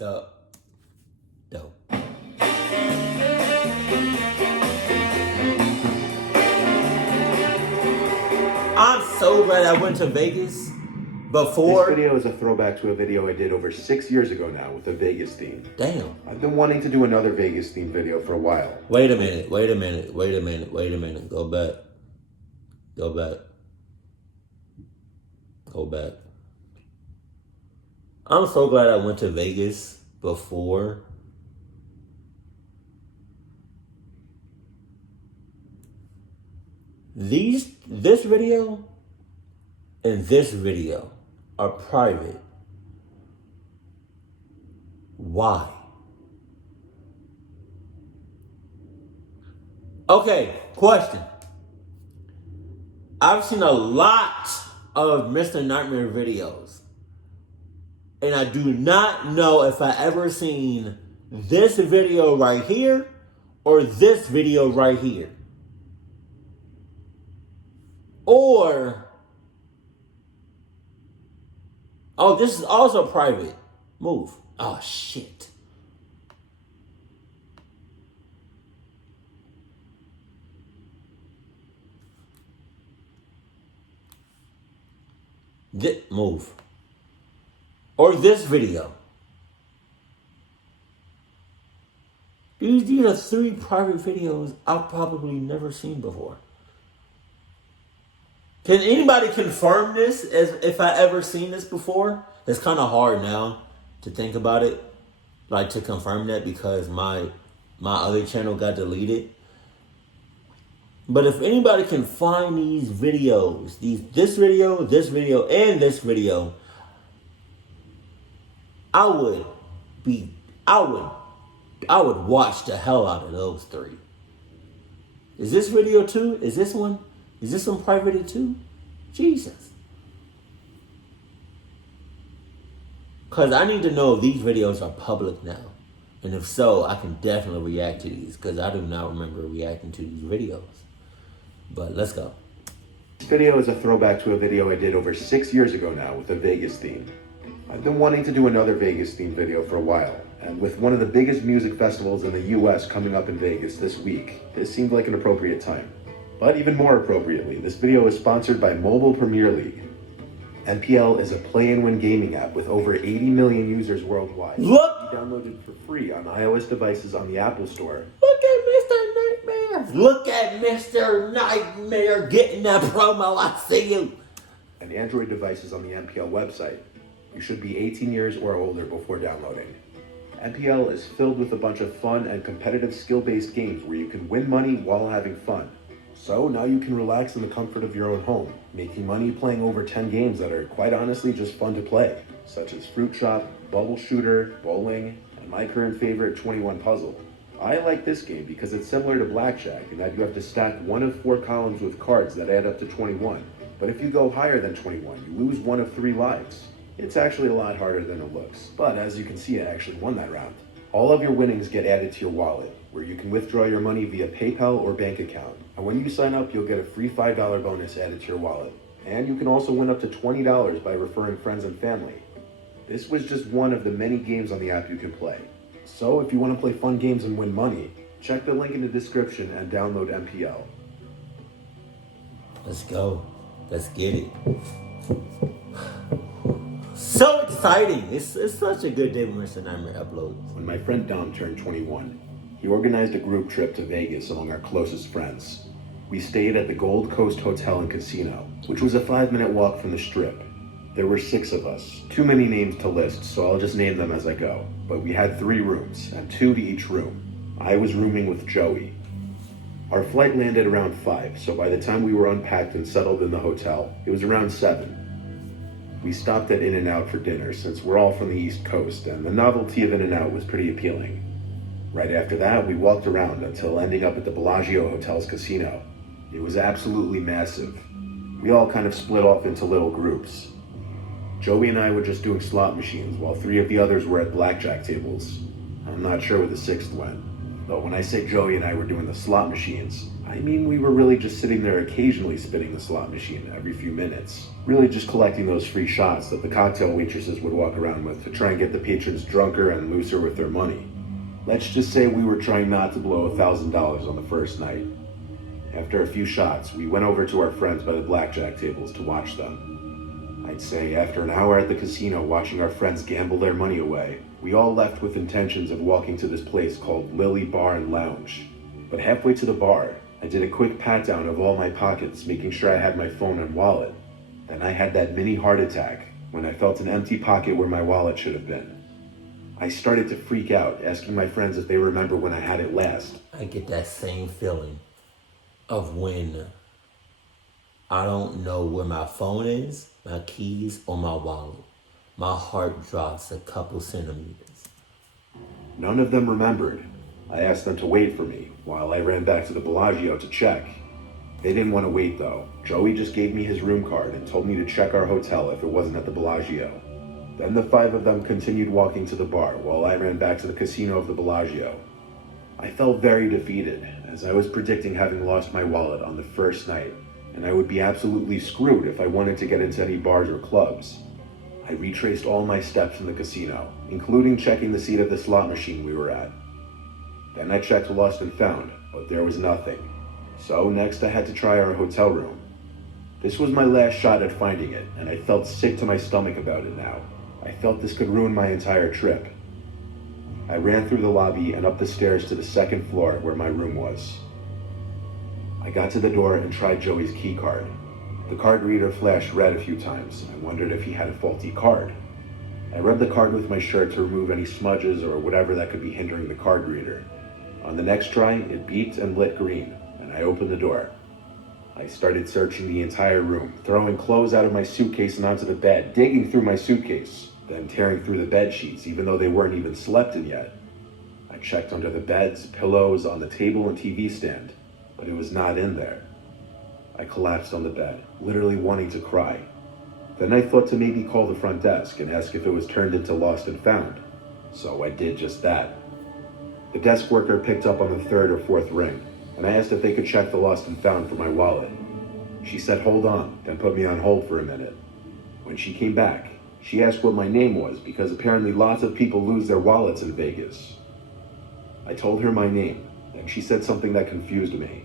What's up? Dope. I'm so glad I went to Vegas before. This video is a throwback to a video I did over 6 years ago now with a Vegas theme. Damn. I've been wanting to do another Vegas theme video for a while. Wait a minute. Go back. I'm so glad I went to Vegas before. This video and this video are private. Why? Okay, question. I've seen a lot of Mr. Nightmare videos, and I do not know if I ever seen this video right here or this video right here. Or, oh, this is also private. Move. Oh, shit. Move. Or this video. These are 3 private videos I've probably never seen before. Can anybody confirm this as if I ever seen this before? It's kind of hard now to think about it, like to confirm that because my other channel got deleted. But if anybody can find these videos, this video, and this video, I would watch the hell out of those 3. Is this video too? Is this one private too? Jesus. Because I need to know if these videos are public now. And if so, I can definitely react to these because I do not remember reacting to these videos. But let's go. This video is a throwback to a video I did over 6 years ago now with a Vegas theme. I've been wanting to do another Vegas theme video for a while, and with one of the biggest music festivals in the US coming up in Vegas this week, this seemed like an appropriate time. But even more appropriately, this video is sponsored by Mobile Premier League. MPL is a play-and-win gaming app with over 80 million users worldwide. Look! Downloaded for free on iOS devices on the Apple Store. Look at Mr. Nightmare! Look at Mr. Nightmare getting that promo. I see you. And Android devices on the MPL website. You should be 18 years or older before downloading. MPL is filled with a bunch of fun and competitive skill-based games where you can win money while having fun. So now you can relax in the comfort of your own home, making money playing over 10 games that are quite honestly just fun to play, such as Fruit Shop, Bubble Shooter, Bowling, and my current favorite 21 Puzzle. I like this game because it's similar to Blackjack in that you have to stack one of 4 columns with cards that add up to 21. But if you go higher than 21, you lose one of 3 lives. It's actually a lot harder than it looks, but as you can see, I actually won that round. All of your winnings get added to your wallet, where you can withdraw your money via PayPal or bank account. And when you sign up, you'll get a free $5 bonus added to your wallet. And you can also win up to $20 by referring friends and family. This was just one of the many games on the app you can play. So if you want to play fun games and win money, check the link in the description and download MPL. Let's go. Let's get it. So exciting. It's such a good day when Mr. Nightmare uploads. When my friend Dom turned 21, he organized a group trip to Vegas among our closest friends. We stayed at the Gold Coast Hotel and Casino, which was a 5-minute walk from the Strip. There were 6 of us. Too many names to list, so I'll just name them as I go. But we had 3 rooms, and 2 to each room. I was rooming with Joey. Our flight landed around 5, so by the time we were unpacked and settled in the hotel, it was around 7. We stopped at In-N-Out for dinner since we're all from the East Coast, and the novelty of In-N-Out was pretty appealing. Right after that, we walked around until ending up at the Bellagio Hotel's casino. It was absolutely massive. We all kind of split off into little groups. Joey and I were just doing slot machines, while 3 of the others were at blackjack tables. I'm not sure where the 6th went. Though when I say Joey and I were doing the slot machines, I mean we were really just sitting there occasionally spinning the slot machine every few minutes. Really just collecting those free shots that the cocktail waitresses would walk around with to try and get the patrons drunker and looser with their money. Let's just say we were trying not to blow $1,000 on the first night. After a few shots, we went over to our friends by the blackjack tables to watch them. I'd say after an hour at the casino watching our friends gamble their money away, we all left with intentions of walking to this place called Lily Bar and Lounge. But halfway to the bar, I did a quick pat down of all my pockets, making sure I had my phone and wallet. Then I had that mini heart attack when I felt an empty pocket where my wallet should have been. I started to freak out, asking my friends if they remember when I had it last. I get that same feeling of when I don't know where my phone is, my keys, or my wallet. My heart drops a couple centimeters. None of them remembered. I asked them to wait for me while I ran back to the Bellagio to check. They didn't want to wait though. Joey just gave me his room card and told me to check our hotel if it wasn't at the Bellagio. Then the five of them continued walking to the bar while I ran back to the casino of the Bellagio. I felt very defeated as I was predicting having lost my wallet on the first night, and I would be absolutely screwed if I wanted to get into any bars or clubs. I retraced all my steps in the casino, including checking the seat of the slot machine we were at. Then I checked Lost and Found, but there was nothing. So next I had to try our hotel room. This was my last shot at finding it, and I felt sick to my stomach about it now. I felt this could ruin my entire trip. I ran through the lobby and up the stairs to the second floor where my room was. I got to the door and tried Joey's key card. The card reader flashed red a few times. I wondered if he had a faulty card. I rubbed the card with my shirt to remove any smudges or whatever that could be hindering the card reader. On the next try, it beeped and lit green, and I opened the door. I started searching the entire room, throwing clothes out of my suitcase and onto the bed, digging through my suitcase, then tearing through the bed sheets even though they weren't even slept in yet. I checked under the beds, pillows, on the table and TV stand, but it was not in there. I collapsed on the bed, literally wanting to cry. Then I thought to maybe call the front desk and ask if it was turned into Lost and Found. So I did just that. The desk worker picked up on the third or fourth ring, and I asked if they could check the Lost and Found for my wallet. She said hold on, then put me on hold for a minute. When she came back, she asked what my name was because apparently lots of people lose their wallets in Vegas. I told her my name, and she said something that confused me.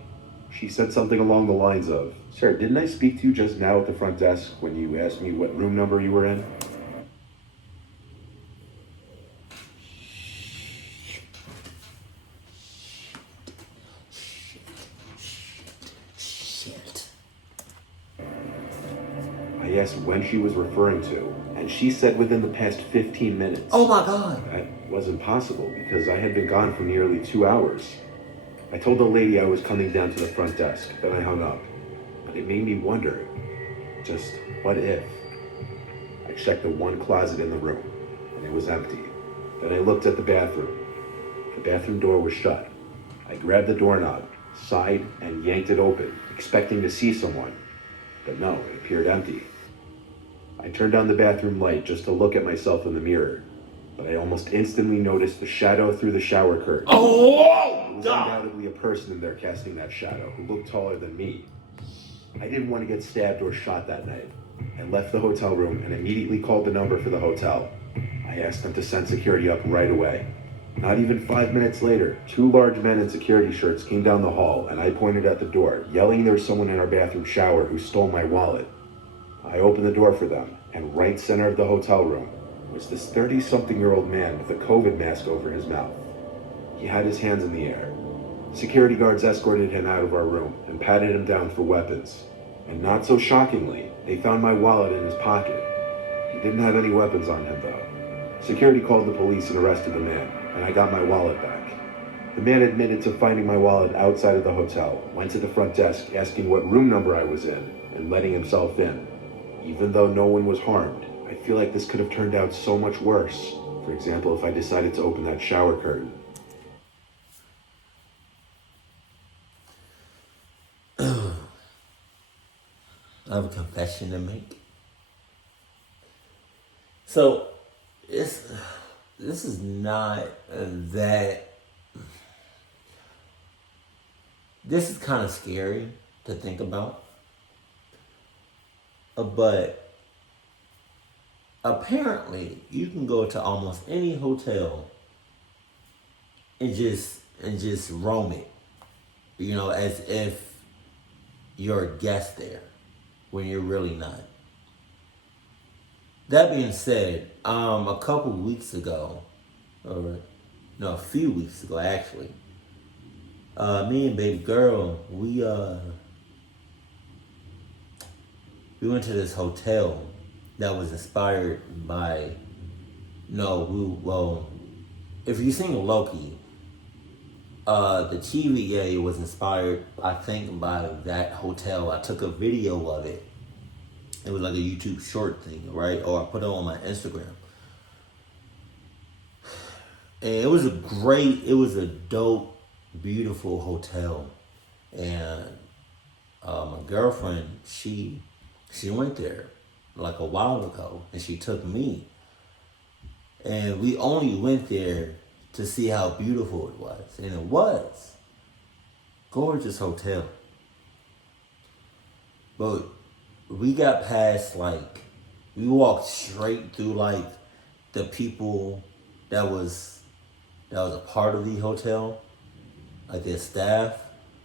She said something along the lines of, "Sir, didn't I speak to you just now at the front desk when you asked me what room number you were in?" Shit. I asked when she was referring to, and she said within the past 15 minutes. Oh my God. That wasn't possible because I had been gone for nearly 2 hours. I told the lady I was coming down to the front desk, then I hung up. But it made me wonder, just what if? I checked the one closet in the room, and it was empty. Then I looked at the bathroom. The bathroom door was shut. I grabbed the doorknob, sighed, and yanked it open, expecting to see someone. But no, it appeared empty. I turned on the bathroom light just to look at myself in the mirror, but I almost instantly noticed the shadow through the shower curtain. Oh, There was God. undoubtedly a person in there casting that shadow who looked taller than me. I didn't want to get stabbed or shot that night. I left the hotel room and immediately called the number for the hotel. I asked them to send security up right away. Not even 5 minutes later, 2 large men in security shirts came down the hall and I pointed at the door, yelling there was someone in our bathroom shower who stole my wallet. I opened the door for them, and right center of the hotel room was this 30-something-year-old man with a COVID mask over his mouth. He had his hands in the air. Security guards escorted him out of our room and patted him down for weapons. And not so shockingly, they found my wallet in his pocket. He didn't have any weapons on him though. Security called the police and arrested the man, and I got my wallet back. The man admitted to finding my wallet outside of the hotel, went to the front desk asking what room number I was in, and letting himself in. Even though no one was harmed, I feel like this could have turned out so much worse. For example, if I decided to open that shower curtain. I have a confession to make. So, this is not that this is kind of scary to think about. But apparently, you can go to almost any hotel and just roam it, as if you're a guest there when you're really not. That being said, a couple weeks ago, or no, a few weeks ago actually, me and baby girl, we went to this hotel that was inspired by, if you've seen Loki, the TV area was inspired, I think, by that hotel. I took a video of it. It was like a YouTube short thing, right? Or I put it on my Instagram. And it was a dope, beautiful hotel. And my girlfriend, she went there like a while ago, and she took me. And we only went there to see how beautiful it was. And it was. Gorgeous hotel. But we got past, we walked straight through, the people that was a part of the hotel, their staff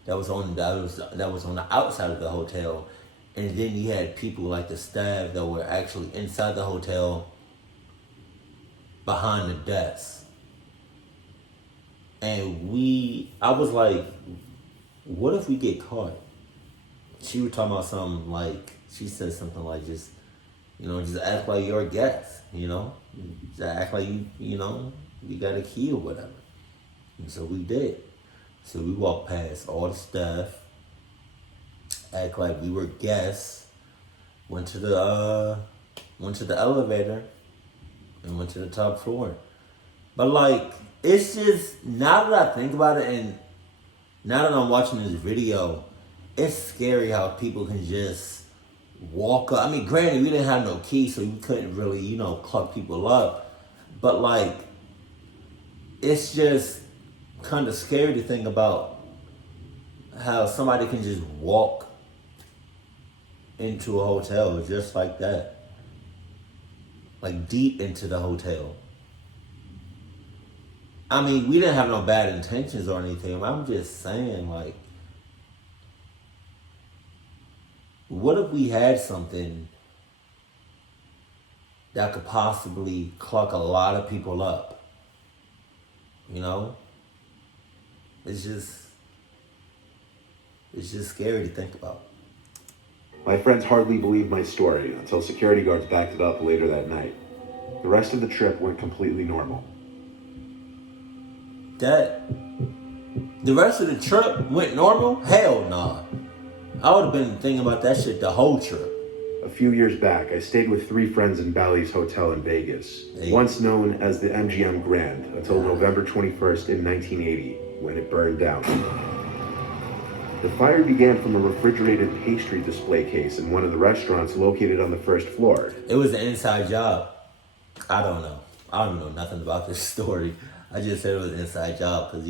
that was on the outside of the hotel, and then you had people like the staff that were actually inside the hotel behind the desk. And I was like, what if we get caught? She was talking about something she said something like, just act like you're a guest, just act like you got a key or whatever. And so we did. So we walked past all the staff, act like we were guests, went to the elevator, and went to the top floor. But it's just, now that I think about it, and now that I'm watching this video, it's scary how people can just walk up. I mean, granted, we didn't have no key, so we couldn't really, cluck people up. But it's just kind of scary to think about how somebody can just walk into a hotel just like that. Deep into the hotel. I mean, we didn't have no bad intentions or anything. I'm just saying, what if we had something that could possibly cluck a lot of people up? It's just scary to think about. My friends hardly believed my story until security guards backed it up later that night. The rest of the trip went completely normal. The rest of the trip went normal? Hell nah. I would have been thinking about that shit the whole trip. A few years back, I stayed with 3 friends in Bally's Hotel in Vegas, once known as the MGM Grand, until November 21st in 1980, when it burned down. The fire began from a refrigerated pastry display case in one of the restaurants located on the first floor. It was an inside job. I don't know. I don't know nothing about this story. I just said it was an inside job because,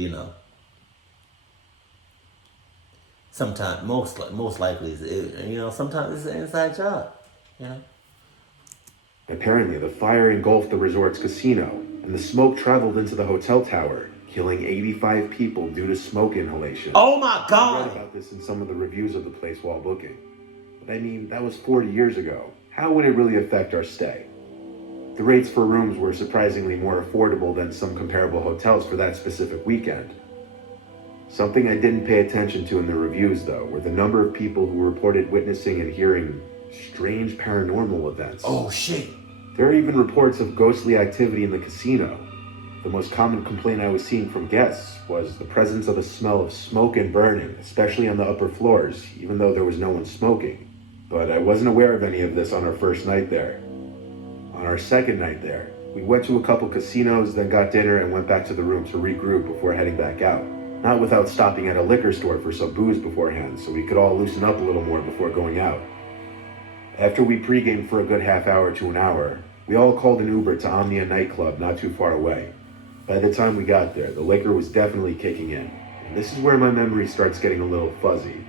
sometimes, most likely, sometimes it's an inside job, Apparently, the fire engulfed the resort's casino, and the smoke traveled into the hotel tower, killing 85 people due to smoke inhalation. Oh my God! I read about this in some of the reviews of the place while booking. But I mean, that was 40 years ago. How would it really affect our stay? The rates for rooms were surprisingly more affordable than some comparable hotels for that specific weekend. Something I didn't pay attention to in the reviews, though, were the number of people who reported witnessing and hearing strange paranormal events. Oh, shit. There are even reports of ghostly activity in the casino. The most common complaint I was seeing from guests was the presence of a smell of smoke and burning, especially on the upper floors, even though there was no one smoking. But I wasn't aware of any of this on our first night there. On our second night there, we went to a couple casinos, then got dinner and went back to the room to regroup before heading back out. Not without stopping at a liquor store for some booze beforehand, so we could all loosen up a little more before going out. After we pre-gamed for a good half hour to an hour, we all called an Uber to Omnia nightclub not too far away. By the time we got there, the liquor was definitely kicking in. This is where my memory starts getting a little fuzzy.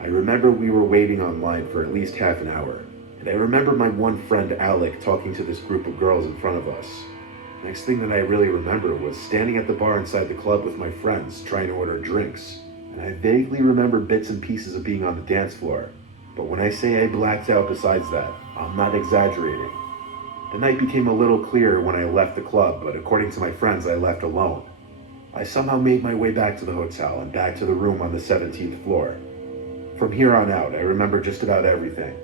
I remember we were waiting online for at least half an hour, and I remember my one friend Alec talking to this group of girls in front of us. Next thing that I really remember was standing at the bar inside the club with my friends trying to order drinks, and I vaguely remember bits and pieces of being on the dance floor. But when I say I blacked out besides that, I'm not exaggerating. The night became a little clearer when I left the club, but according to my friends, I left alone. I somehow made my way back to the hotel and back to the room on the 17th floor. From here on out, I remember just about everything.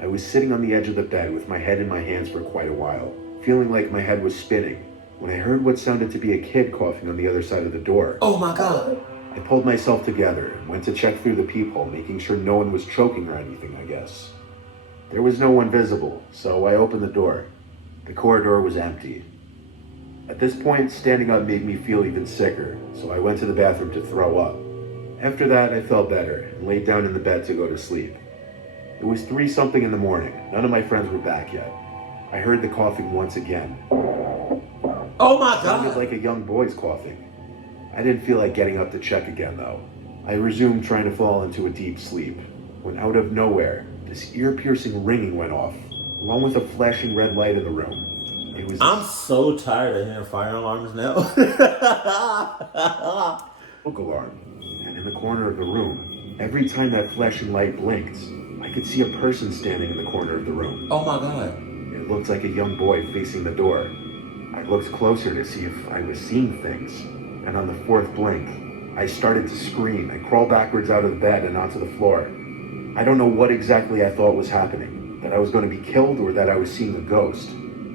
I was sitting on the edge of the bed with my head in my hands for quite a while, feeling like my head was spinning, when I heard what sounded to be a kid coughing on the other side of the door. Oh my God. I pulled myself together and went to check through the peephole, making sure no one was choking or anything, I guess. There was no one visible, so I opened the door. The corridor was empty. At this point, standing up made me feel even sicker, so I went to the bathroom to throw up. After that, I felt better and laid down in the bed to go to sleep. It was 3-something in the morning. None of my friends were back yet. I heard the coughing once again. Oh my It sounded God. like a young boy's coughing. I didn't feel like getting up to check again, though. I resumed trying to fall into a deep sleep, when out of nowhere, this ear-piercing ringing went off, along with a flashing red light in the room. It was I'm so tired of hearing fire alarms now. smoke alarm, and in the corner of the room, every time that flashing light blinked, I could see a person standing in the corner of the room. Oh my God. It looked like a young boy facing the door. I looked closer to see if I was seeing things, and on the 4th blink, I started to scream and crawl backwards out of the bed and onto the floor. I don't know what exactly I thought was happening, that I was going to be killed or that I was seeing a ghost.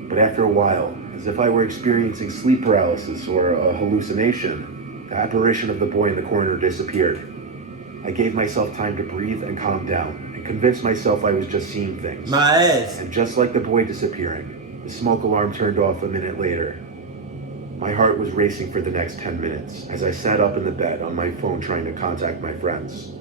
But after a while, as if I were experiencing sleep paralysis or a hallucination, the apparition of the boy in the corner disappeared. I gave myself time to breathe and calm down, and convinced myself I was just seeing things. My ass. And just like the boy disappearing, the smoke alarm turned off a minute later. My heart was racing for the next 10 minutes as I sat up in the bed on my phone trying to contact my friends.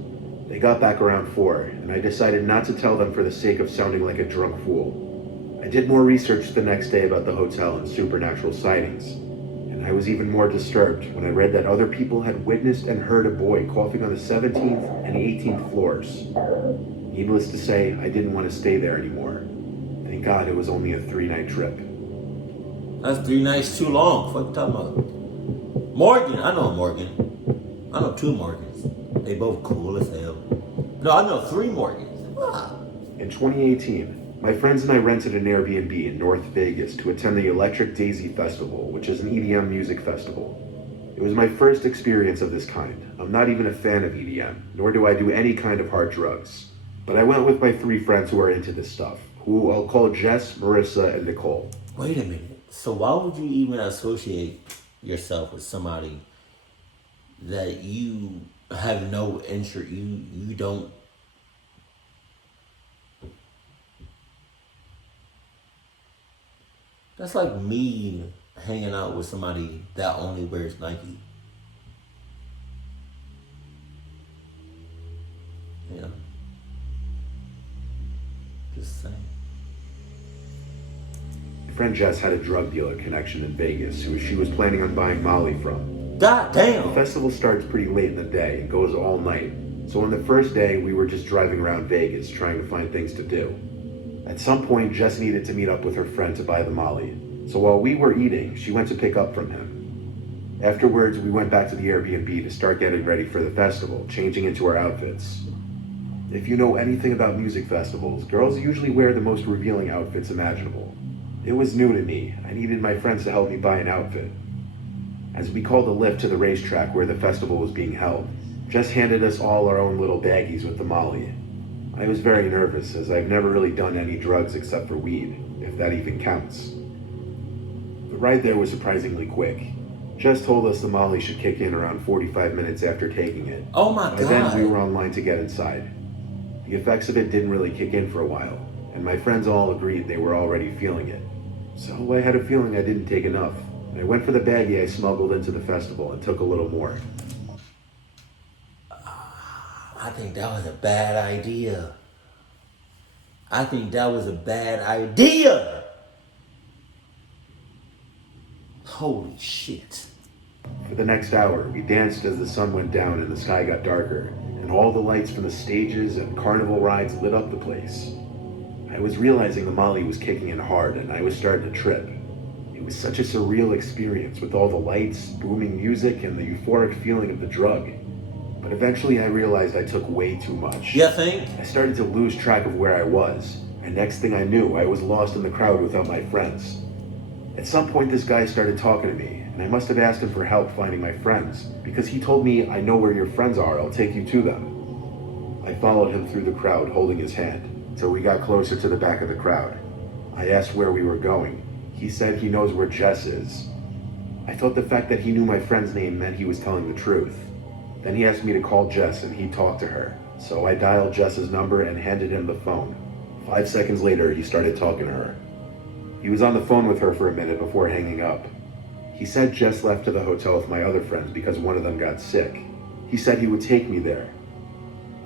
They got back around 4, and I decided not to tell them for the sake of sounding like a drunk fool. I did more research the next day about the hotel and supernatural sightings, and I was even more disturbed when I read that other people had witnessed and heard a boy coughing on the 17th and 18th floors. Needless to say, I didn't want to stay there anymore. Thank God it was only a 3-night trip. That's 3 nights too long. Fuck you talking about. Morgan. I know Morgan. I know 2 Morgans. They both cool as hell. No, I know 3 Morgans. Ah. In 2018, my friends and I rented an Airbnb in North Vegas to attend the Electric Daisy Festival, which is an EDM music festival. It was my first experience of this kind. I'm not even a fan of EDM, nor do I do any kind of hard drugs. But I went with my 3 friends who are into this stuff, who I'll call Jess, Marissa, and Nicole. Wait a minute. So why would you even associate yourself with somebody that you have no interest, you don't... That's like me hanging out with somebody that only wears Nike. You know? Just saying. My friend Jess had a drug dealer connection in Vegas who she was planning on buying Molly from. God damn! The festival starts pretty late in the day and goes all night. So on the first day, we were just driving around Vegas trying to find things to do. At some point, Jess needed to meet up with her friend to buy the Molly. So while we were eating, she went to pick up from him. Afterwards, we went back to the Airbnb to start getting ready for the festival, changing into our outfits. If you know anything about music festivals, girls usually wear the most revealing outfits imaginable. It was new to me. I needed my friends to help me buy an outfit. As we called a lift to the racetrack where the festival was being held, Jess handed us all our own little baggies with the Molly. I was very nervous, as I've never really done any drugs except for weed, if that even counts. The ride there was surprisingly quick. Jess told us the Molly should kick in around 45 minutes after taking it. Oh my By then, we God! were online to get inside. The effects of it didn't really kick in for a while, and my friends all agreed they were already feeling it. So I had a feeling I didn't take enough. I went for the baggie I smuggled into the festival and took a little more. I think that was a bad idea. I think that was a bad idea. Holy shit. For the next hour, we danced as the sun went down and the sky got darker, and all the lights from the stages and carnival rides lit up the place. I was realizing the Molly was kicking in hard and I was starting to trip. It was such a surreal experience with all the lights, booming music, and the euphoric feeling of the drug. But eventually I realized I took way too much. You think? I started to lose track of where I was, and next thing I knew, I was lost in the crowd without my friends. At some point this guy started talking to me, and I must have asked him for help finding my friends, because he told me, "I know where your friends are, I'll take you to them." I followed him through the crowd holding his hand, till we got closer to the back of the crowd. I asked where we were going. He said he knows where Jess is. I thought the fact that he knew my friend's name meant he was telling the truth. Then he asked me to call Jess and he'd talk to her. So I dialed Jess's number and handed him the phone. 5 seconds later, he started talking to her. He was on the phone with her for a minute before hanging up. He said Jess left to the hotel with my other friends because one of them got sick. He said he would take me there.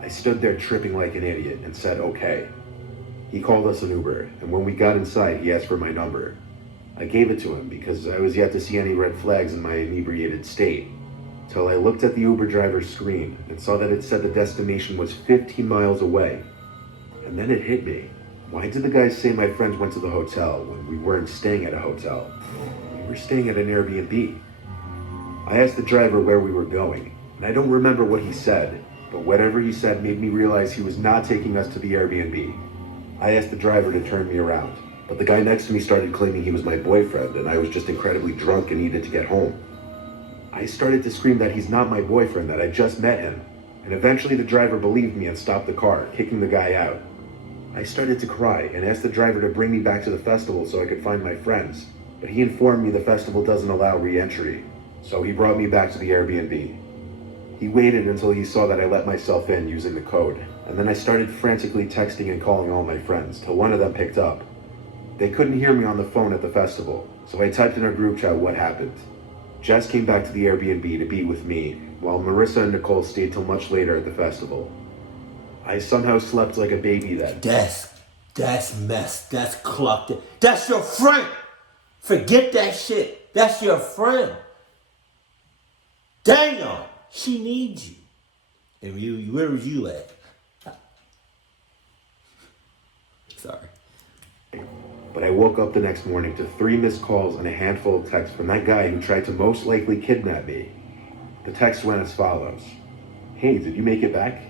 I stood there tripping like an idiot and said okay. He called us an Uber, and when we got inside, he asked for my number. I gave it to him because I was yet to see any red flags in my inebriated state, till I looked at the Uber driver's screen and saw that it said the destination was 15 miles away. And then it hit me. Why did the guys say my friends went to the hotel when we weren't staying at a hotel? We were staying at an Airbnb. I asked the driver where we were going, and I don't remember what he said, but whatever he said made me realize he was not taking us to the Airbnb. I asked the driver to turn me around, but the guy next to me started claiming he was my boyfriend and I was just incredibly drunk and needed to get home. I started to scream that he's not my boyfriend, that I just met him, and eventually the driver believed me and stopped the car, kicking the guy out. I started to cry and asked the driver to bring me back to the festival so I could find my friends, but he informed me the festival doesn't allow re-entry, so he brought me back to the Airbnb. He waited until he saw that I let myself in using the code, and then I started frantically texting and calling all my friends till one of them picked up. They couldn't hear me on the phone at the festival, so I typed in our group chat what happened. Jess came back to the Airbnb to be with me, while Marissa and Nicole stayed till much later at the festival. I somehow slept like a baby then. That's messed. That's clocked. That's your friend. Forget that shit. That's your friend. Damn, she needs you. And where was you at? Sorry. But I woke up the next morning to 3 missed calls and a handful of texts from that guy who tried to most likely kidnap me. The text went as follows. "Hey, did you make it back?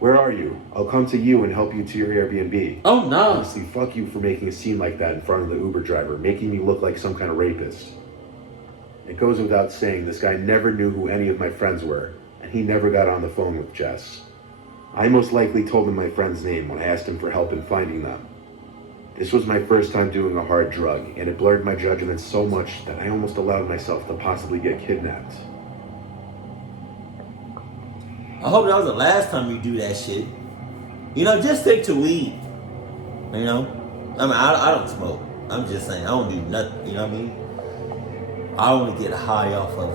Where are you? I'll come to you and help you to your Airbnb." Oh no. Honestly, fuck you for making a scene like that in front of the Uber driver, making me look like some kind of rapist. It goes without saying, this guy never knew who any of my friends were, and he never got on the phone with Jess. I most likely told him my friend's name when I asked him for help in finding them. This was my first time doing a hard drug, and it blurred my judgment so much that I almost allowed myself to possibly get kidnapped. I hope that was the last time you do that shit. You know, just stick to weed. You know? I mean, I don't smoke. I'm just saying, I don't do nothing. You know what I mean? I only get high off of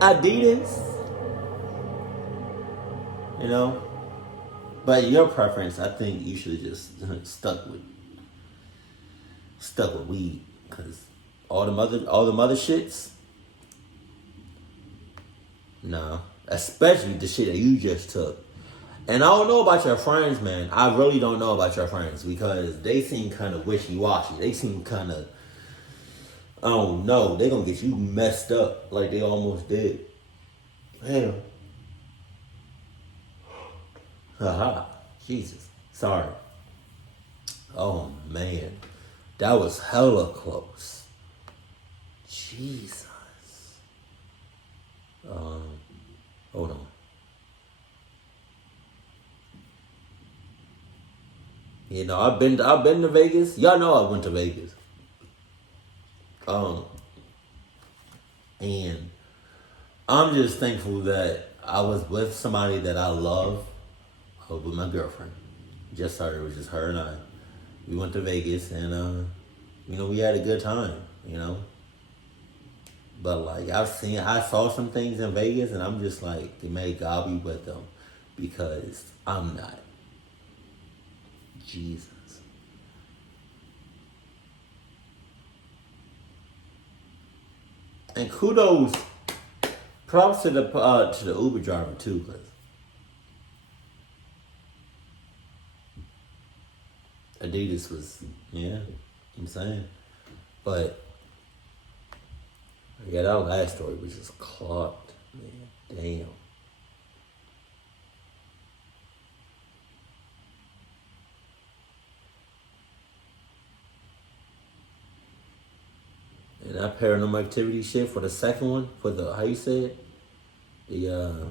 Adidas. You know? But your preference, I think you should have just stuck with weed. Because all the other shits, no. Especially the shit that you just took. And I don't know about your friends, man. I really don't know about your friends because they seem kind of wishy-washy. They seem kind of, I don't know. They gonna get you messed up like they almost did. Damn. Haha. Jesus. Sorry. Oh, man. That was hella close. Jesus. Hold on. You know, I've been to Vegas. Y'all know I went to Vegas. And I'm just thankful that I was with somebody that I love, with my girlfriend. It was just her and I. We went to Vegas and you know, we had a good time, you know. But like I saw some things in Vegas and I'm just like, may God be with them because I'm not. Jesus. And kudos, props to the Uber driver too, cause Adidas was insane. But yeah, that last story was just clocked, man. Damn. And that paranormal activity shit for the second one, for the, how you say it? The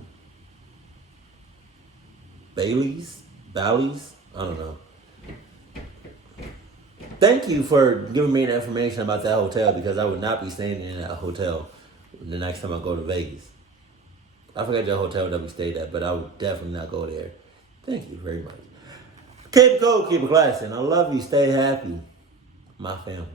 Bally's? I don't know. Thank you for giving me the information about that hotel, because I would not be staying in that hotel the next time I go to Vegas. I forgot your hotel that we stayed at, but I would definitely not go there. Thank you very much. Keep it cool, keep it classy, and I love you. Stay happy, my family.